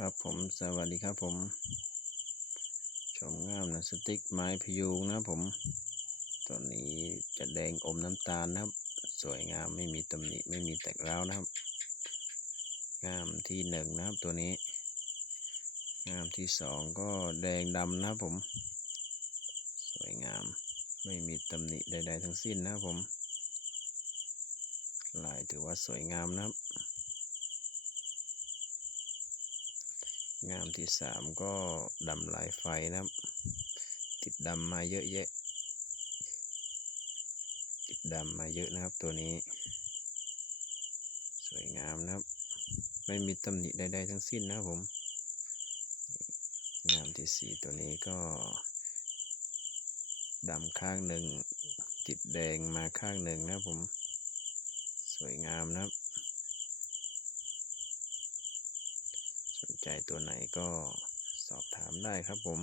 ครับผมสวัสดีครับผมชมงามนะสติ๊กไม้พยูงนะผมตัวนี้จะแดงอมน้ำตาลนะครับ สวยงามไม่มีตำหนิไม่มีแตกร้าวนะครับงามที่หนึ่งนะครับตัวนี้งามที่สองก็แดงดำนะครับผม สวยงามไม่มีตำหนิใด ๆ ทั้งสิ้นนะครับผมลายถือว่าสวยงามนะครับ งามที่สามก็ดำลายไฟนะครับ ติดดำมาเยอะแยะ ติดดำมาเยอะนะครับตัวนี้ สวยงามนะครับ ไม่มีตำหนิใดๆทั้งสิ้นนะผม งามที่สี่ตัวนี้ก็ดำข้างหนึ่งติดแดงมาข้างหนึ่งนะผม สวยงามนะครับ สน ใจตัวไหนก็สอบถามได้ครับผม